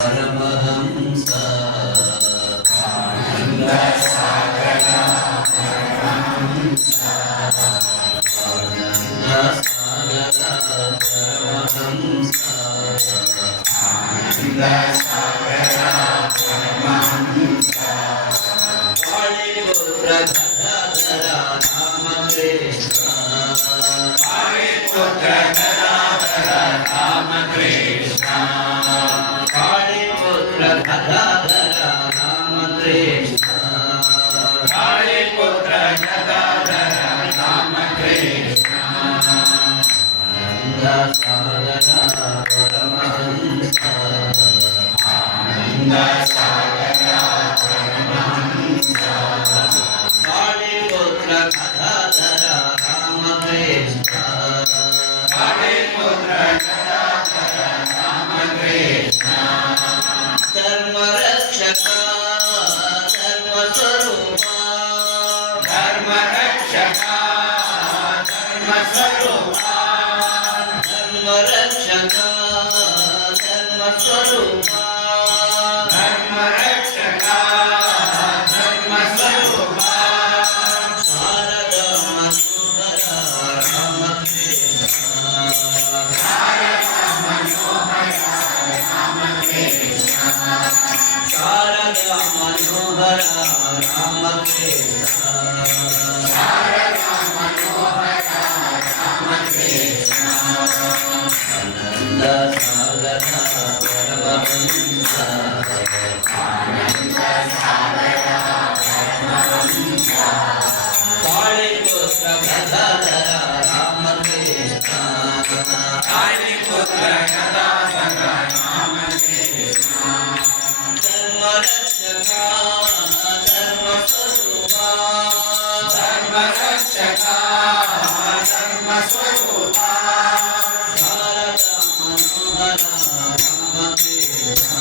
Paramhans Anand Sagar Paramhans Anand Sagar Paramhans Anand Sagar Paramhans पाणिपुत्र Gadadhar Ram Krishna पाणिपुत्र Gadadhar Ram Krishna Gadadhar Ram Krishna पाणिपुत्र Gadadhar Ram Krishna Anand Sagar Paramhans Anand Sagar Paramhans पाणिपुत्र Gadadhar Ram Krishna पाणिपुत्र Gadadhar Ram Krishna धर्मरक्षका धर्मस्वरूपा धर्मरक्षका धर्मस्वरूपा धर्मरक्षका धर्मस्वरूपा धर्मरक्षका धर्मस्वरूपा Sharda Manohar Ram Krishna Sharda Manohar Ram Krishna Sharda Manohar Ram Krishna Sharda Manohar Ram Krishna Anand Sagar Paramhans Anand Sagar Paramhans पाणिपुत्र Gadadhar Ram Krishna पाणिपुत्र Gadadhar Ram Krishna धर्मरक्षका धर्मस्वरूपा धर्मरक्षका धर्मस्वरूपा Sharda Manohar Ram Krishna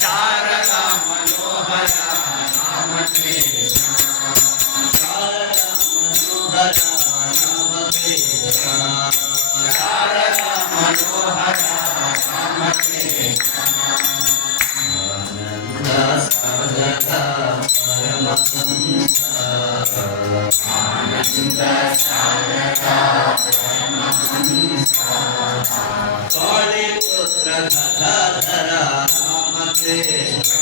Sharda Manohar Ram Krishna Sharda Manohar Ram Krishna Sharda Manohar Ram Krishna Anand Sagar Paramhans Anand Sagar Paramhans पाणिपुत्र Gadadhar Ram Krishna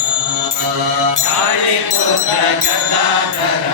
पाणिपुत्र Gadadhar